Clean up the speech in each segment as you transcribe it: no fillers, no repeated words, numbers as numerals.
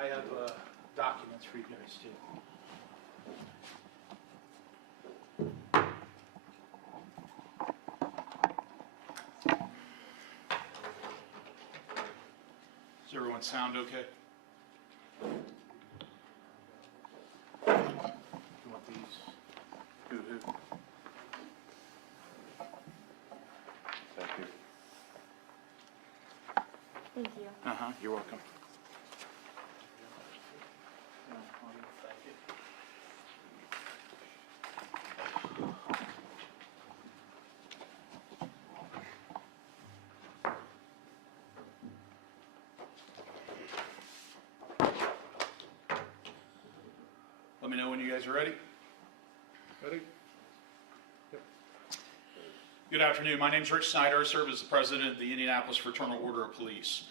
I have documents for you guys too. Does everyone sound okay? You want these? Who? Thank you. Thank you. You're welcome. Let me know when you guys are ready. Ready? Yep. Good afternoon. My name is Rick Snyder. I serve as the president of the Indianapolis Fraternal Order of Police.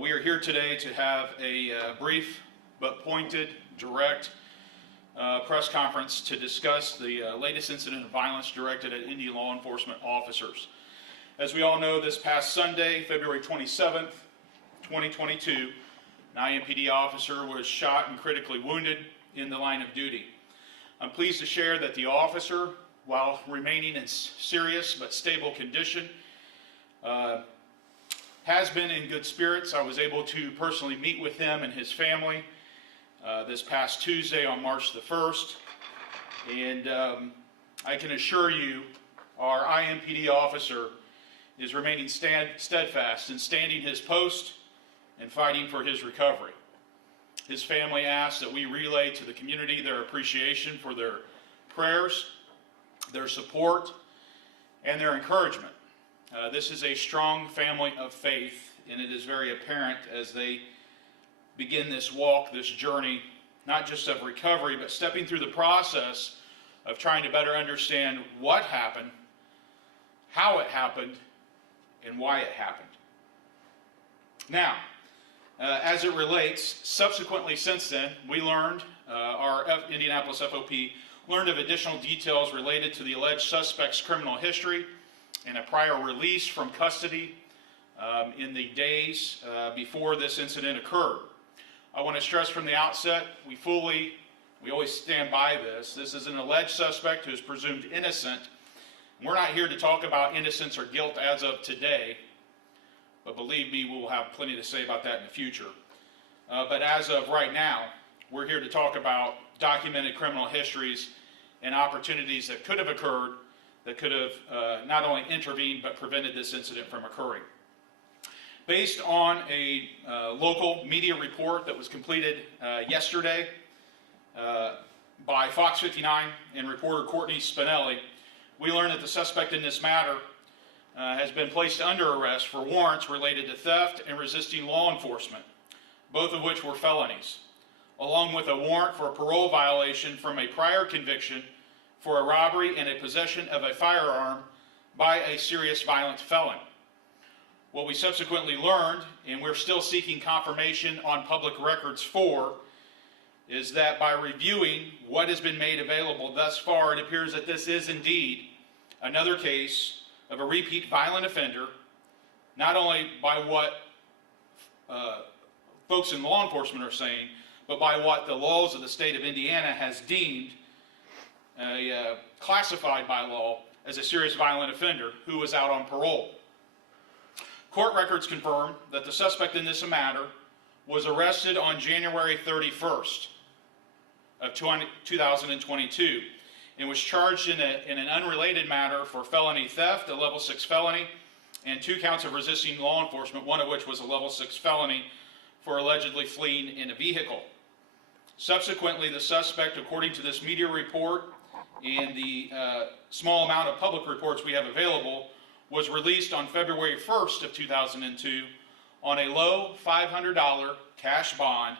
We are here today to have a brief but pointed, direct press conference to discuss the latest incident of violence directed at Indy law enforcement officers. As we all know, this past Sunday, February 27th, 2022, an IMPD officer was shot and critically wounded in the line of duty. I'm pleased to share that the officer, while remaining in serious but stable condition, has been in good spirits. I was able to personally meet with him and his family this past Tuesday on March the 1st, and I can assure you our IMPD officer is remaining steadfast in standing his post and fighting for his recovery. His family asks that we relay to the community their appreciation for their prayers, their support, and their encouragement. This is a strong family of faith, and it is very apparent as they begin this walk, this journey, not just of recovery, but stepping through the process of trying to better understand what happened, how it happened, and why it happened. Now, as it relates, subsequently since then, we learned, our Indianapolis FOP learned of additional details related to the alleged suspect's criminal history and a prior release from custody in the days before this incident occurred. I want to stress from the outset, we always stand by this. This is an alleged suspect who is presumed innocent. We're not here to talk about innocence or guilt as of today, but believe me, we will have plenty to say about that in the future. But as of right now, we're here to talk about documented criminal histories and opportunities that could have occurred that could have not only intervened but prevented this incident from occurring. Based on a local media report that was completed yesterday by Fox 59 and reporter Courtney Spinelli, we learned that the suspect in this matter has been placed under arrest for warrants related to theft and resisting law enforcement, both of which were felonies, along with a warrant for a parole violation from a prior conviction for a robbery and a possession of a firearm by a serious violent felon. What we subsequently learned, and we're still seeking confirmation on public records for, is that by reviewing what has been made available thus far, it appears that this is indeed another case of a repeat violent offender, not only by what folks in law enforcement are saying, but by what the laws of the state of Indiana has deemed classified by law as a serious violent offender who was out on parole. Court records confirm that the suspect in this matter was arrested on January 31st of 2022 and was charged in an unrelated matter for felony theft, a level 6 felony, and 2 counts of resisting law enforcement, one of which was a level 6 felony for allegedly fleeing in a vehicle. Subsequently, the suspect, according to this media report and the small amount of public reports we have available, was released on February 1st of 2002 on a low $500 cash bond,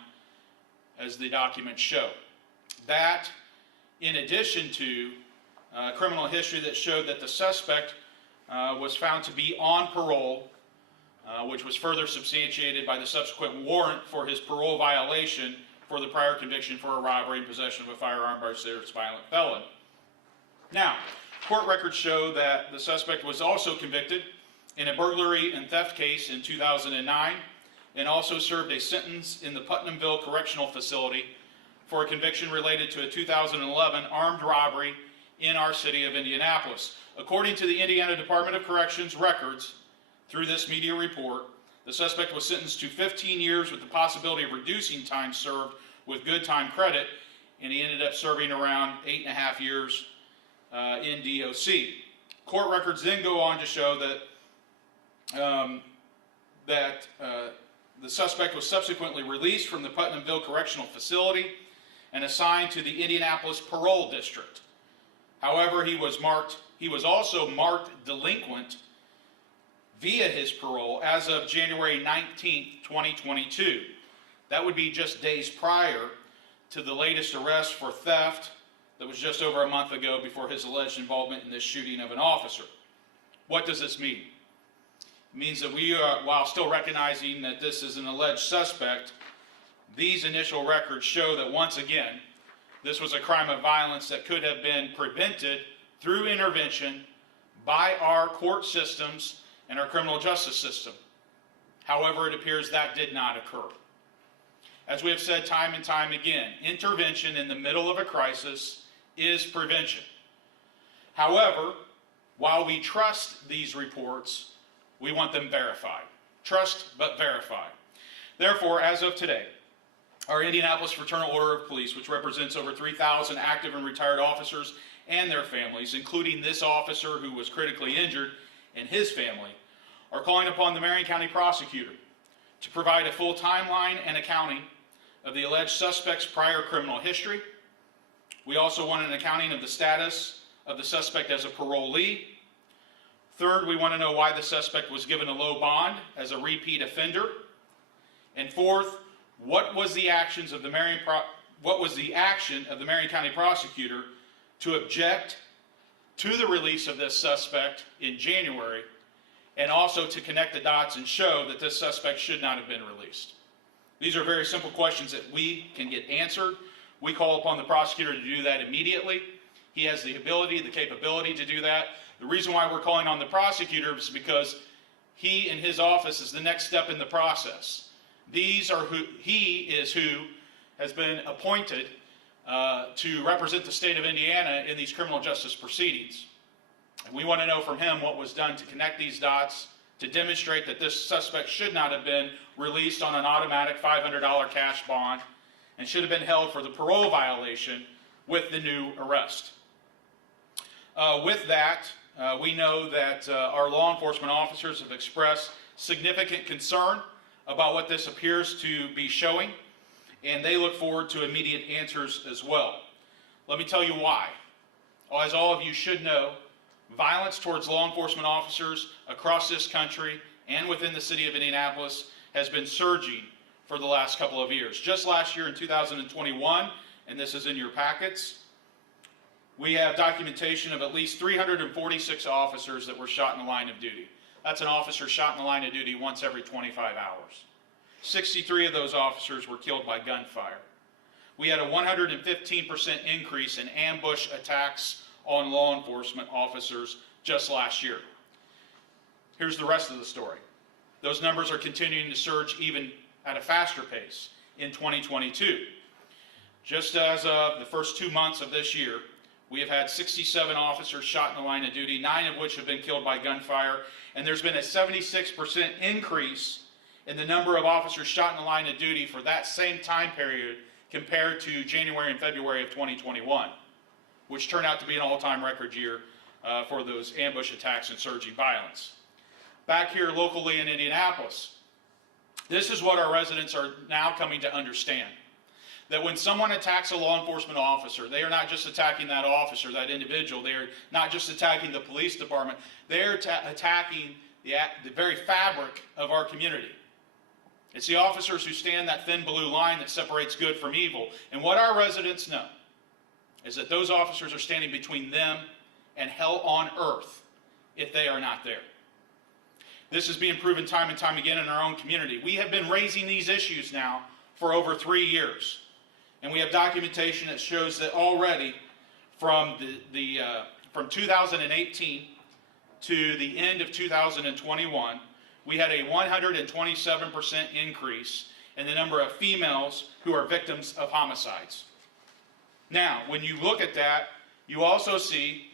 as the documents show. That, in addition to criminal history that showed that the suspect was found to be on parole, which was further substantiated by the subsequent warrant for his parole violation for the prior conviction for a robbery and possession of a firearm by a serious violent felon. Now, court records show that the suspect was also convicted in a burglary and theft case in 2009 and also served a sentence in the Putnamville Correctional Facility for a conviction related to a 2011 armed robbery in our city of Indianapolis. According to the Indiana Department of Corrections records, through this media report, the suspect was sentenced to 15 years with the possibility of reducing time served with good time credit, and he ended up serving around 8.5 years in DOC. Court records then go on to show that the suspect was subsequently released from the Putnamville Correctional Facility and assigned to the Indianapolis Parole District. However, he was also marked delinquent via his parole as of January 19, 2022. That would be just days prior to the latest arrest for theft that was just over a month ago before his alleged involvement in this shooting of an officer. What does this mean? It means that we are, while still recognizing that this is an alleged suspect, these initial records show that once again, this was a crime of violence that could have been prevented through intervention by our court systems and our criminal justice system. However, it appears that did not occur. As we have said time and time again, intervention in the middle of a crisis is prevention. However, while we trust these reports, we want them verified. Trust but verify. Therefore, as of today, our Indianapolis Fraternal Order of Police, which represents over 3,000 active and retired officers and their families, including this officer who was critically injured and his family, are calling upon the Marion County Prosecutor to provide a full timeline and accounting of the alleged suspect's prior criminal history. We also want an accounting of the status of the suspect as a parolee. Third, we want to know why the suspect was given a low bond as a repeat offender. And fourth, what was the action of the Marion County Prosecutor to object to the release of this suspect in January, and also to connect the dots and show that this suspect should not have been released? These are very simple questions that we can get answered. We call upon the prosecutor to do that immediately. He has the ability, the capability to do that. The reason why we're calling on the prosecutor is because he and his office is the next step in the process. He is who has been appointed to represent the state of Indiana in these criminal justice proceedings. And we want to know from him what was done to connect these dots, to demonstrate that this suspect should not have been released on an automatic $500 cash bond and should have been held for the parole violation with the new arrest. With that, we know that our law enforcement officers have expressed significant concern about what this appears to be showing, and they look forward to immediate answers as well. Let me tell you why. As all of you should know, violence towards law enforcement officers across this country and within the city of Indianapolis has been surging for the last couple of years. Just last year in 2021, and this is in your packets, we have documentation of at least 346 officers that were shot in the line of duty. That's an officer shot in the line of duty once every 25 hours. 63 of those officers were killed by gunfire. We had a 115% increase in ambush attacks on law enforcement officers just last year. Here's the rest of the story. Those numbers are continuing to surge even at a faster pace in 2022. Just as of the first 2 months of this year, we have had 67 officers shot in the line of duty, 9 of which have been killed by gunfire, and there's been a 76% increase in the number of officers shot in the line of duty for that same time period compared to January and February of 2021, which turned out to be an all-time record year for those ambush attacks and surging violence. Back here locally in Indianapolis, this is what our residents are now coming to understand. That when someone attacks a law enforcement officer, they are not just attacking that officer, that individual. They are not just attacking the police department. They are attacking the very fabric of our community. It's the officers who stand that thin blue line that separates good from evil. And what our residents know is that those officers are standing between them and hell on earth if they are not there. This is being proven time and time again in our own community. We have been raising these issues now for over 3 years. And we have documentation that shows that already from 2018 to the end of 2021, we had a 127% increase in the number of females who are victims of homicides. Now, when you look at that, you also see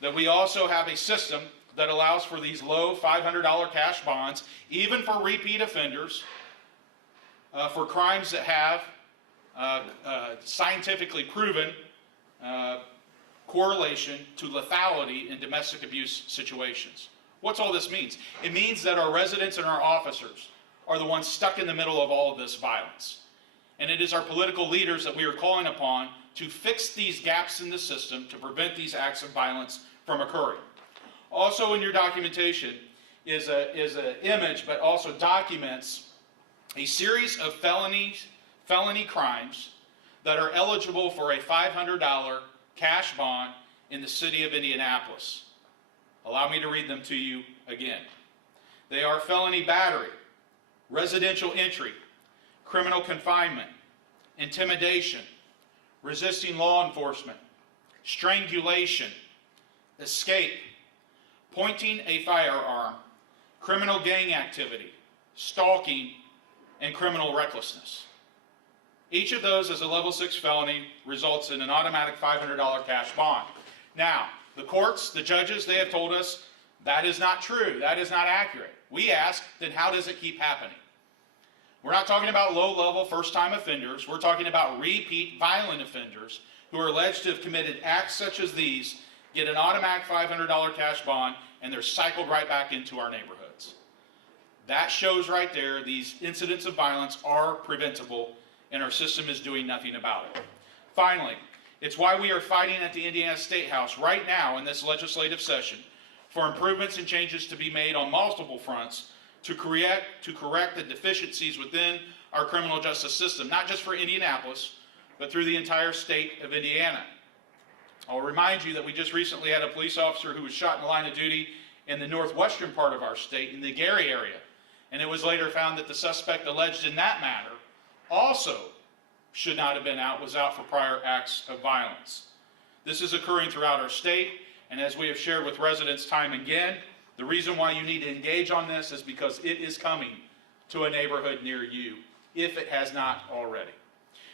that we also have a system that allows for these low $500 cash bonds, even for repeat offenders, for crimes that have scientifically proven correlation to lethality in domestic abuse situations. What's all this means? It means that our residents and our officers are the ones stuck in the middle of all of this violence. And it is our political leaders that we are calling upon to fix these gaps in the system to prevent these acts of violence from occurring. Also in your documentation is an image, but also documents a series of felony crimes that are eligible for a $500 cash bond in the city of Indianapolis. Allow me to read them to you again. They are felony battery, residential entry, criminal confinement, intimidation, resisting law enforcement, strangulation, escape, pointing a firearm, criminal gang activity, stalking, and criminal recklessness. Each of those as a level 6 felony results in an automatic $500 cash bond. Now, the courts, the judges, they have told us that is not true, that is not accurate. We ask, then how does it keep happening? We're not talking about low-level first-time offenders. We're talking about repeat violent offenders who are alleged to have committed acts such as these, get an automatic $500 cash bond, and they're cycled right back into our neighborhoods. That shows right there these incidents of violence are preventable, and our system is doing nothing about it. Finally, it's why we are fighting at the Indiana State House right now in this legislative session for improvements and changes to be made on multiple fronts to correct the deficiencies within our criminal justice system, not just for Indianapolis, but through the entire state of Indiana. I'll remind you that we just recently had a police officer who was shot in the line of duty in the northwestern part of our state, in the Gary area, and it was later found that the suspect alleged in that matter also should not have been out, was out for prior acts of violence. This is occurring throughout our state, and as we have shared with residents time and again, the reason why you need to engage on this is because it is coming to a neighborhood near you, if it has not already.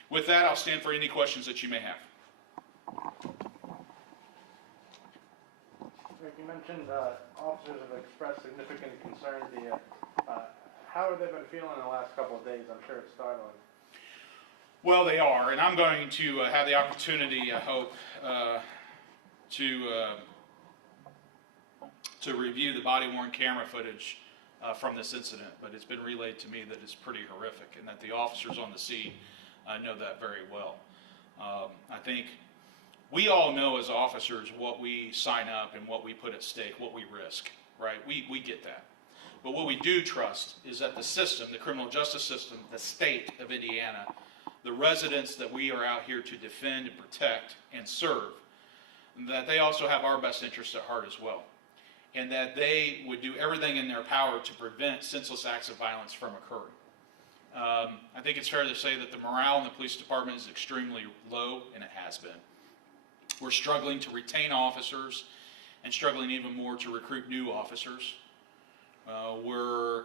With that, I'll stand for any questions that you may have. Rick, you mentioned officers have expressed significant concern to you. How have they been feeling in the last couple of days? I'm sure it's startling. Well, they are, and I'm going to have the opportunity, I hope, to review the body-worn camera footage from this incident, but it's been relayed to me that it's pretty horrific and that the officers on the scene know that very well. I think we all know as officers what we sign up and what we put at stake, what we risk, right? We get that. But what we do trust is that the system, the criminal justice system, the state of Indiana, the residents that we are out here to defend and protect and serve, that they also have our best interests at heart as well. And that they would do everything in their power to prevent senseless acts of violence from occurring. I think it's fair to say that the morale in the police department is extremely low, and it has been. We're struggling to retain officers and struggling even more to recruit new officers. We're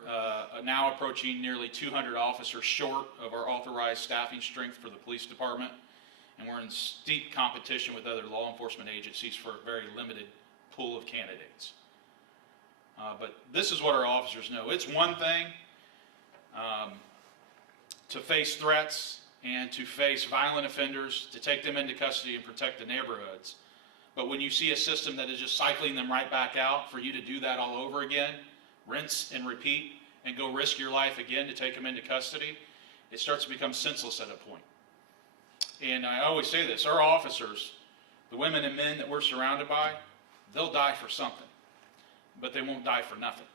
now approaching nearly 200 officers short of our authorized staffing strength for the police department, and we're in steep competition with other law enforcement agencies for a very limited pool of candidates. But this is what our officers know. It's one thing to face threats and to face violent offenders, to take them into custody and protect the neighborhoods. But when you see a system that is just cycling them right back out, for you to do that all over again, rinse and repeat, and go risk your life again to take them into custody, it starts to become senseless at a point. And I always say this, our officers, the women and men that we're surrounded by, they'll die for something, but they won't die for nothing.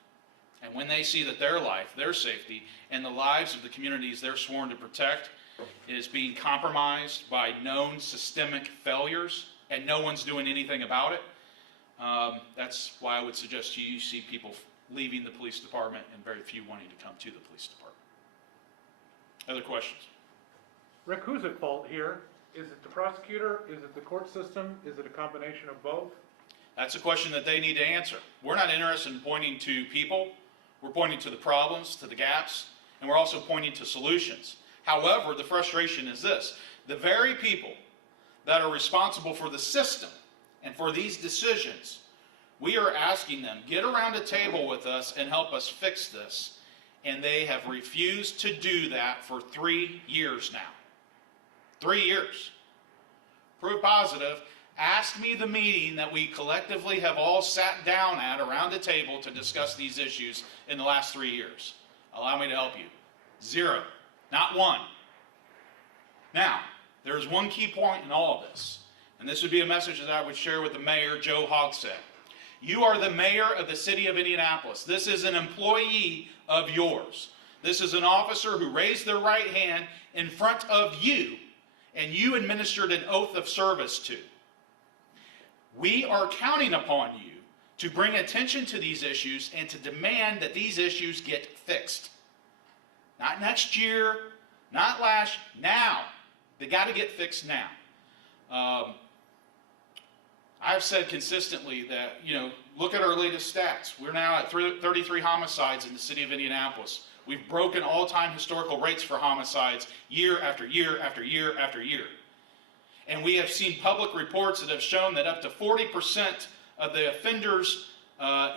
And when they see that their life, their safety, and the lives of the communities they're sworn to protect is being compromised by known systemic failures, and no one's doing anything about it, that's why I would suggest to you see people leaving the police department and very few wanting to come to the police department. Other questions? Rick, who's at fault here? Is it the prosecutor? Is it the court system? Is it a combination of both? That's a question that they need to answer. We're not interested in pointing to people. We're pointing to the problems, to the gaps, and we're also pointing to solutions. However, the frustration is this: the very people that are responsible for the system and for these decisions, we are asking them, get around a table with us and help us fix this. And they have refused to do that for 3 years now. 3 years. Proof positive, ask me the meeting that we collectively have all sat down at around a table to discuss these issues in the last 3 years. Allow me to help you. 0. Not one. Now, there is one key point in all of this, and this would be a message that I would share with the mayor, Joe Hogsett. You are the mayor of the city of Indianapolis. This is an employee of yours. This is an officer who raised their right hand in front of you, and you administered an oath of service to. We are counting upon you to bring attention to these issues and to demand that these issues get fixed. Not next year, not last, now. They got to get fixed now. I've said consistently that, look at our latest stats. We're now at 33 homicides in the city of Indianapolis. We've broken all-time historical rates for homicides year after year after year after year. And we have seen public reports that have shown that up to 40% of the offenders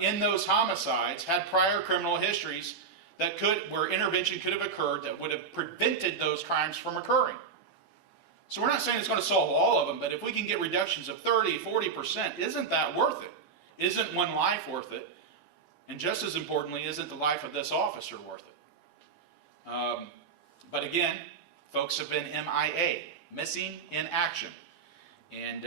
in those homicides had prior criminal histories where intervention could have occurred that would have prevented those crimes from occurring. So we're not saying it's going to solve all of them, but if we can get reductions of 30, 40%, isn't that worth it? Isn't one life worth it? And just as importantly, isn't the life of this officer worth it? But again, folks have been MIA, missing in action. And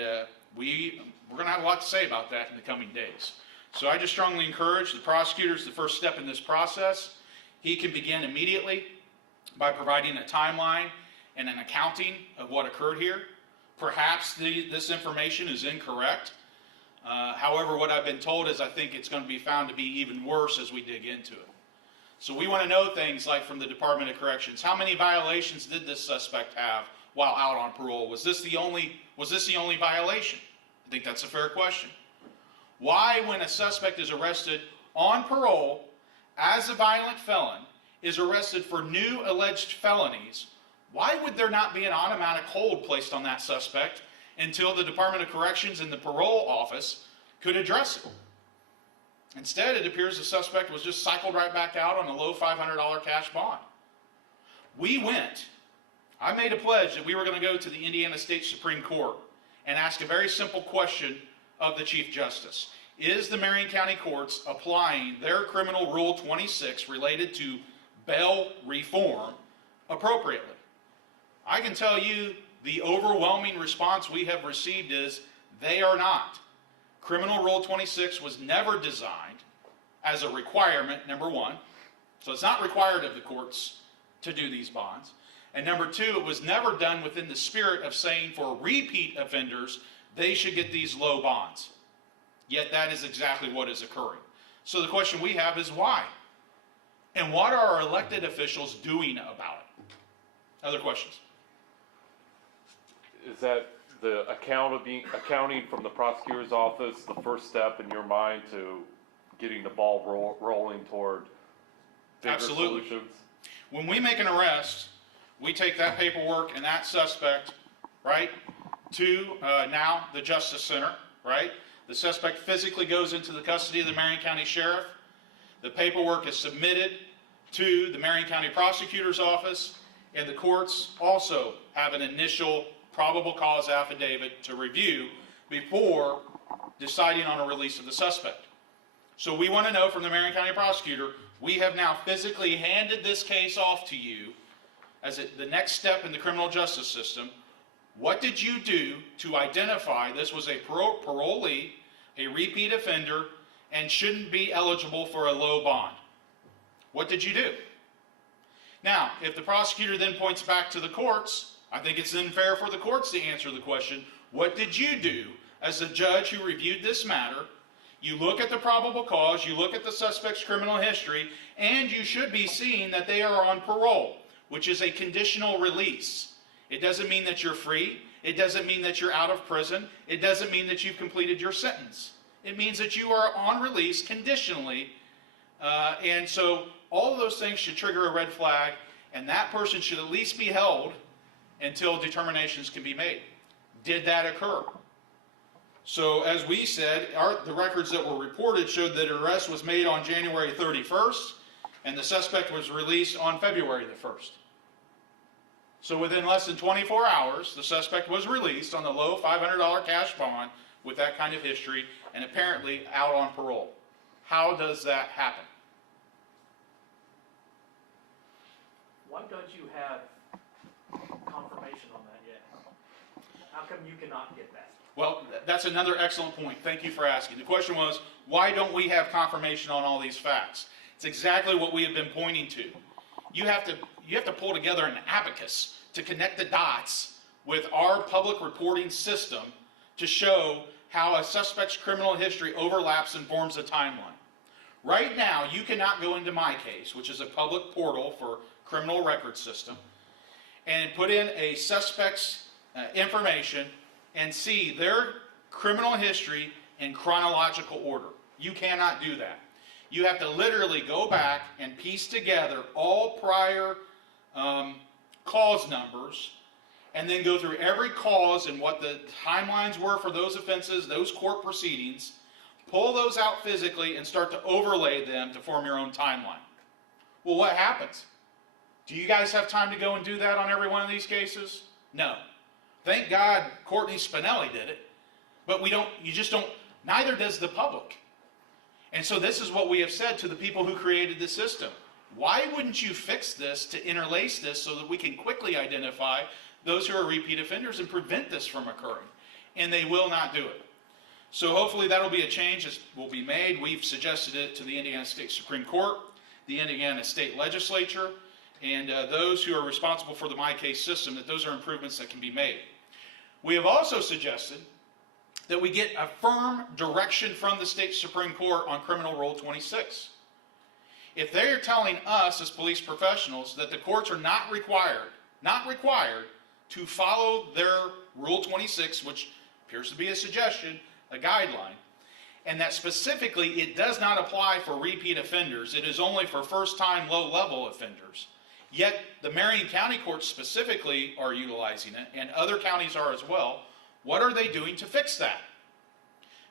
we're going to have a lot to say about that in the coming days. So I just strongly encourage the prosecutor's the first step in this process. He can begin immediately by providing a timeline and an accounting of what occurred here. Perhaps this information is incorrect. However, what I've been told is I think it's going to be found to be even worse as we dig into it. So we want to know things like from the Department of Corrections, how many violations did this suspect have while out on parole? Was this the only violation? I think that's a fair question. Why, when a suspect is arrested on parole as a violent felon, is arrested for new alleged felonies, why would there not be an automatic hold placed on that suspect until the Department of Corrections and the parole office could address it? Instead, it appears the suspect was just cycled right back out on a low $500 cash bond. I made a pledge that we were going to go to the Indiana State Supreme Court and ask a very simple question of the Chief Justice. Is the Marion County Courts applying their Criminal Rule 26 related to bail reform appropriately? I can tell you the overwhelming response we have received is they are not. Criminal Rule 26 was never designed as a requirement, number one. So it's not required of the courts to do these bonds. And number two, it was never done within the spirit of saying for repeat offenders, they should get these low bonds. Yet that is exactly what is occurring. So the question we have is why? And what are our elected officials doing about it? Other questions? Is that the accounting from the prosecutor's office the first step in your mind to getting the ball rolling toward bigger Absolutely. solutions? When we make an arrest, we take that paperwork and that suspect, right, to now the Justice Center, right? The suspect physically goes into the custody of the Marion County Sheriff. The paperwork is submitted to the Marion County Prosecutor's Office, and the courts also have an initial probable cause affidavit to review before deciding on a release of the suspect. So we want to know from the Marion County Prosecutor, we have now physically handed this case off to you as the next step in the criminal justice system. What did you do to identify this was a parolee, a repeat offender, and shouldn't be eligible for a low bond? What did you do? Now, if the prosecutor then points back to the courts, I think it's then fair for the courts to answer the question, what did you do as the judge who reviewed this matter? You look at the probable cause, you look at the suspect's criminal history, and you should be seeing that they are on parole, which is a conditional release. It doesn't mean that you're free. It doesn't mean that you're out of prison. It doesn't mean that you've completed your sentence. It means that you are on release conditionally And so all of those things should trigger a red flag, and that person should at least be held until determinations can be made. Did that occur? So as we said, the records that were reported showed that an arrest was made on January 31st, and the suspect was released on February the 1st. So within less than 24 hours, the suspect was released on the low $500 cash bond with that kind of history, and apparently out on parole. How does that happen? Why don't you have confirmation on that yet? How come you cannot get that? Well, that's another excellent point. Thank you for asking. The question was, why don't we have confirmation on all these facts? It's exactly what we have been pointing to. You have to pull together an abacus to connect the dots with our public reporting system to show how a suspect's criminal history overlaps and forms a timeline. Right now, you cannot go into My Case, which is a public portal for criminal record system, and put in a suspect's information and see their criminal history in chronological order. You cannot do that. You have to literally go back and piece together all prior cause numbers, and then go through every cause and what the timelines were for those offenses, those court proceedings, pull those out physically and start to overlay them to form your own timeline. Well, what happens? Do you guys have time to go and do that on every one of these cases? No. Thank God Courtney Spinelli did it, but you just don't, neither does the public. And so this is what we have said to the people who created the system. Why wouldn't you fix this to interlace this so that we can quickly identify those who are repeat offenders and prevent this from occurring? And they will not do it. So hopefully that'll be a change that will be made. We've suggested it to the Indiana State Supreme Court, the Indiana State Legislature, and those who are responsible for the My Case system, that those are improvements that can be made. We have also suggested that we get a firm direction from the State Supreme Court on Criminal Rule 26. If they are telling us as police professionals that the courts are not required to follow their Rule 26, which appears to be a suggestion, a guideline, and that specifically it does not apply for repeat offenders, it is only for first-time low-level offenders, yet the Marion County courts specifically are utilizing it, and other counties are as well, what are they doing to fix that?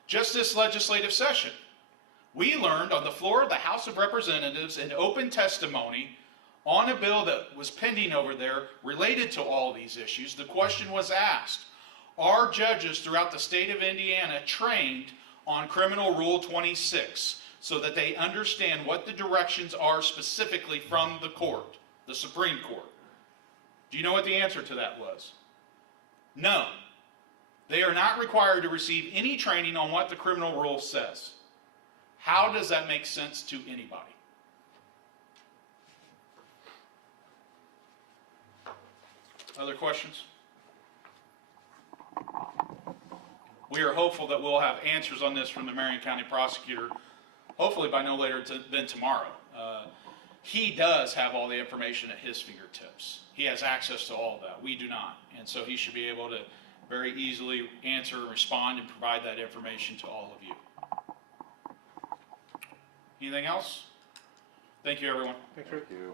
Just this legislative session, we learned on the floor of the House of Representatives in open testimony on a bill that was pending over there related to all these issues. The question was asked, are judges throughout the state of Indiana trained on Criminal Rule 26 so that they understand what the directions are specifically from the court, the Supreme Court? Do you know what the answer to that was? No. They are not required to receive any training on what the criminal rule says. How does that make sense to anybody? Other questions? We are hopeful that we'll have answers on this from the Marion County prosecutor, hopefully by no later than tomorrow. He does have all the information at his fingertips. He has access to all of that. We do not. And so he should be able to very easily answer, respond, and provide that information to all of you. Anything else? Thank you, everyone. Thanks, Rick. Thank you.